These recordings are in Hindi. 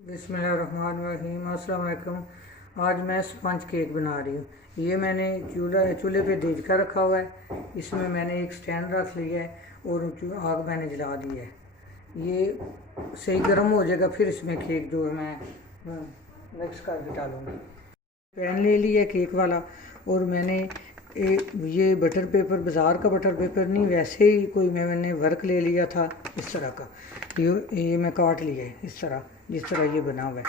बिस्मिल्लाहिर्रहमानिर्रहीम। अस्सलाम वालेकुम। आज मैं स्पंज केक बना रही हूँ। ये मैंने चूल्हे पे देज का रखा हुआ है। इसमें मैंने एक स्टैंड रख लिया है और आग मैंने जला दी है। ये सही गर्म हो जाएगा, फिर इसमें केक जो है मैं मिक्स करके डालूँगी। पैन ले लिया केक वाला और मैंने ये बटर पेपर, बाज़ार का बटर पेपर नहीं, वैसे ही कोई मैंने वर्क ले लिया था इस तरह का। ये मैं काट लिया है इस तरह, जिस तरह ये बना हुआ है।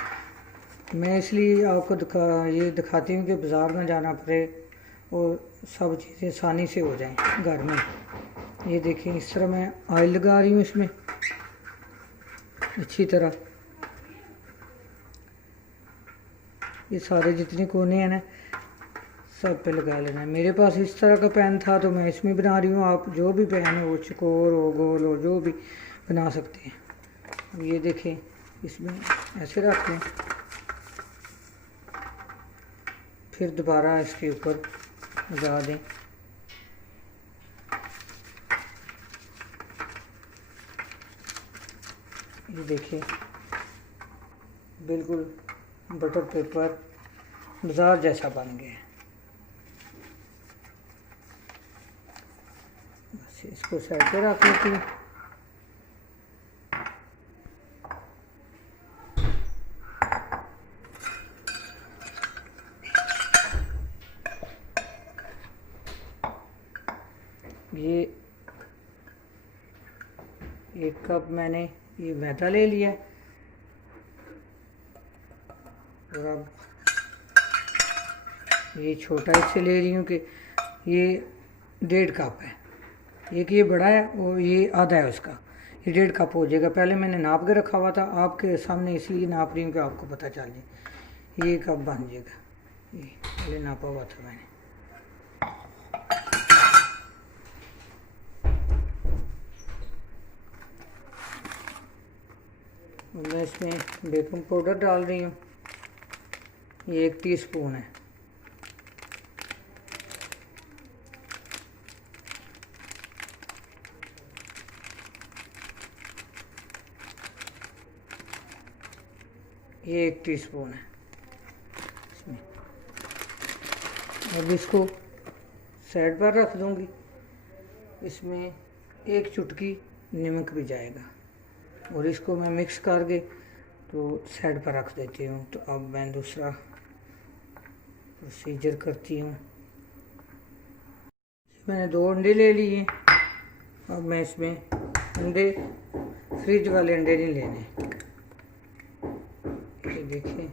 मैं इसलिए आपको दिखाती हूँ कि बाज़ार में जाना पड़े और सब चीज़ें आसानी से हो जाएं घर में। ये देखें, इस तरह मैं ऑयल लगा रही हूँ इसमें अच्छी तरह। ये सारे जितने कोने हैं ना, सब पे लगा लेना है। मेरे पास इस तरह का पैन था तो मैं इसमें बना रही हूँ। आप जो भी पैन हो, चकोर हो, गोल हो, जो भी बना सकते हैं। अब ये देखें, इसमें ऐसे रख लें, फिर दोबारा इसके ऊपर लगा दें। ये देखिए, बिल्कुल बटर पेपर बाज़ार जैसा बन गया है। बस इसको साइड पे रख लेती हूँ। ये 1 कप मैंने ये मैदा ले लिया और अब ये छोटा इससे ले रही हूँ कि ये 1.5 कप है। एक ये बड़ा है और ये आधा है उसका। ये 1.5 कप हो जाएगा। पहले मैंने नाप के रखा हुआ था, आपके सामने इसलिए नाप रही हूँ कि आपको पता चल जाए। ये कप बन जाएगा, ये पहले नापा हुआ था मैंने। मैं इसमें बेकिंग पाउडर डाल रही हूँ। ये 1 टीस्पून है। ये 1 टीस्पून है इसमें। अब इसको साइड पर रख दूँगी। इसमें 1 चुटकी नमक भी जाएगा और इसको मैं मिक्स करके तो साइड पर रख देती हूँ। तो अब मैं दूसरा प्रोसीजर करती हूँ। मैंने 2 अंडे ले लिए। अब मैं इसमें अंडे, फ्रिज वाले अंडे नहीं लेने। ये देखिए,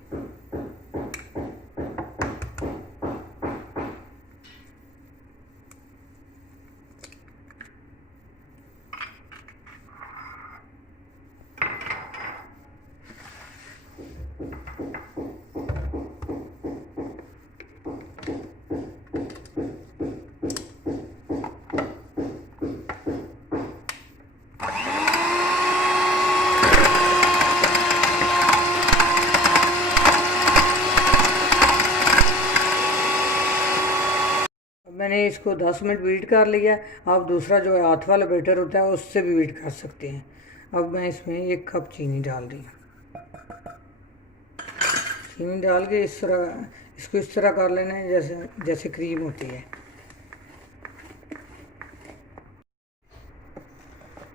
मैंने इसको 10 मिनट बीट कर लिया। आप दूसरा जो है हाथ वाला बैटर होता है उससे भी बीट कर सकते हैं। अब मैं इसमें 1 कप चीनी डाल रही हूँ। चीनी डाल के इसको इस तरह कर लेना है जैसे क्रीम होती है।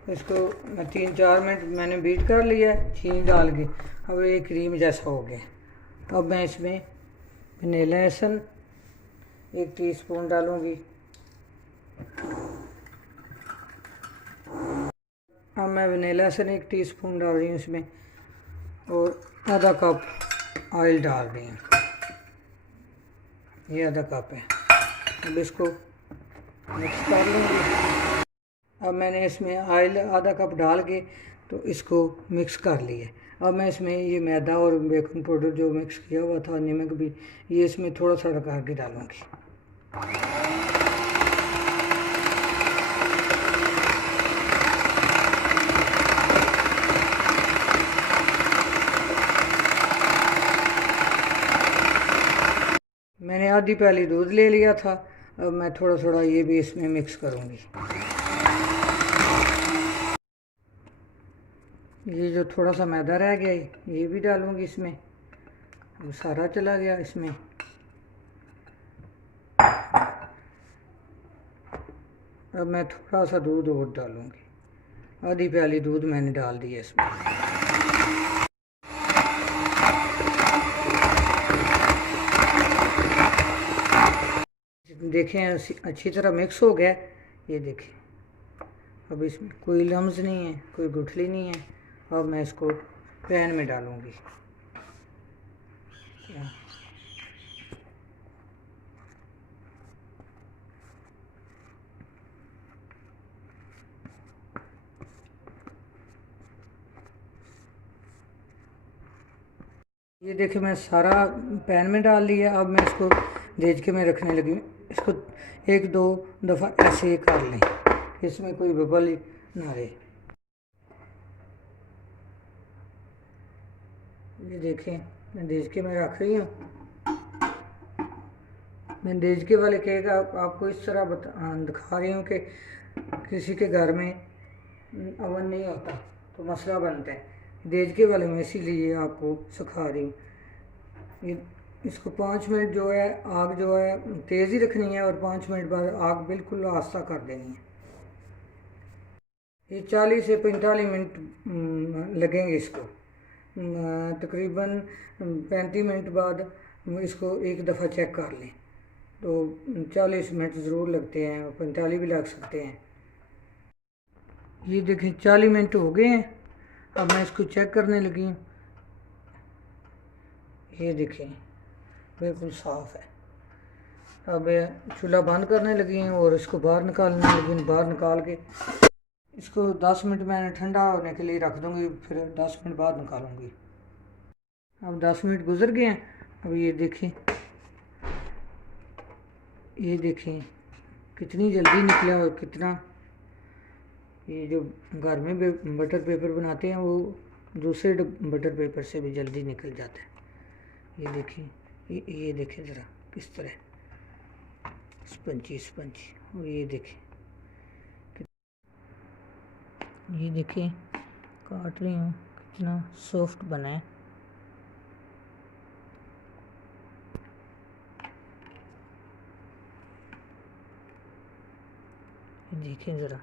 इसको 3-4 मिनट मैंने बीट कर लिया है चीनी डाल के। अब ये क्रीम जैसा हो गया। अब मैं इसमें वनीला एसेंस 1 टीस्पून डालूंगी। अब मैं वनीला एसेंस 1 टीस्पून डाल रही हूँ इसमें और आधा कप ऑयल डाल रही हूँ। ये आधा कप है। अब इसको मिक्स कर लूँगी। अब मैंने इसमें ऑयल आधा कप डाल के तो इसको मिक्स कर लिया। अब मैं इसमें ये मैदा और बेकिंग पाउडर जो मिक्स किया हुआ था, नमक भी, ये इसमें थोड़ा सा करके डालूँगी। मैंने आधी प्याली दूध ले लिया था। अब मैं थोड़ा थोड़ा ये भी इसमें मिक्स करूँगी। ये जो थोड़ा सा मैदा रह गया है ये भी डालूंगी इसमें। वो सारा चला गया इसमें। अब मैं थोड़ा सा दूध और डालूंगी, आधी प्याली दूध मैंने डाल दी है इसमें। देखें अच्छी तरह मिक्स हो गया। ये देखें, अब इसमें कोई लम्स नहीं है, कोई गुठली नहीं है। अब मैं इसको पैन में डालूंगी। ये देखिए मैं सारा पैन में डाल लिया। अब मैं इसको देचके में रखने लगी। इसको एक दो दफ़ा ऐसे ही कर लें, इसमें कोई बबल ना रहे। ये देखें मैं देचके में रख रही हूँ। मैं देचके वाले केक आपको इस तरह दिखा रही हूँ कि किसी के घर में अवन नहीं होता तो मसला बनता है। देचके वाले में इसीलिए आपको सिखा रही हूँ। ये इसको 5 मिनट जो है आग जो है तेज़ ही रखनी है और 5 मिनट बाद आग बिल्कुल आस्ता कर देनी है। ये 40 से 45 मिनट लगेंगे इसको। तकरीबन 35 मिनट बाद इसको एक दफ़ा चेक कर लें तो 40 मिनट ज़रूर लगते हैं और 45 भी लग सकते हैं। ये देखें 40 मिनट हो गए हैं। अब मैं इसको चेक करने लगी हूँ। ये देखें बिल्कुल साफ़ है। अब चूल्हा बंद करने लगी हूँ और इसको बाहर निकालने लगी हूँ। बाहर निकाल के इसको 10 मिनट मैंने ठंडा होने के लिए रख दूँगी, फिर 10 मिनट बाद निकालूँगी। अब 10 मिनट गुजर गए हैं। अब ये देखें कितनी जल्दी निकला और कितना, ये जो घर में बटर पेपर बनाते हैं वो दूसरे बटर पेपर से भी जल्दी निकल जाता है। ये देखें, ये देखें ज़रा किस तरह स्पंजी स्पंजी। और ये देखें काट रही हूँ कितना सॉफ्ट बना है। देखें ज़रा।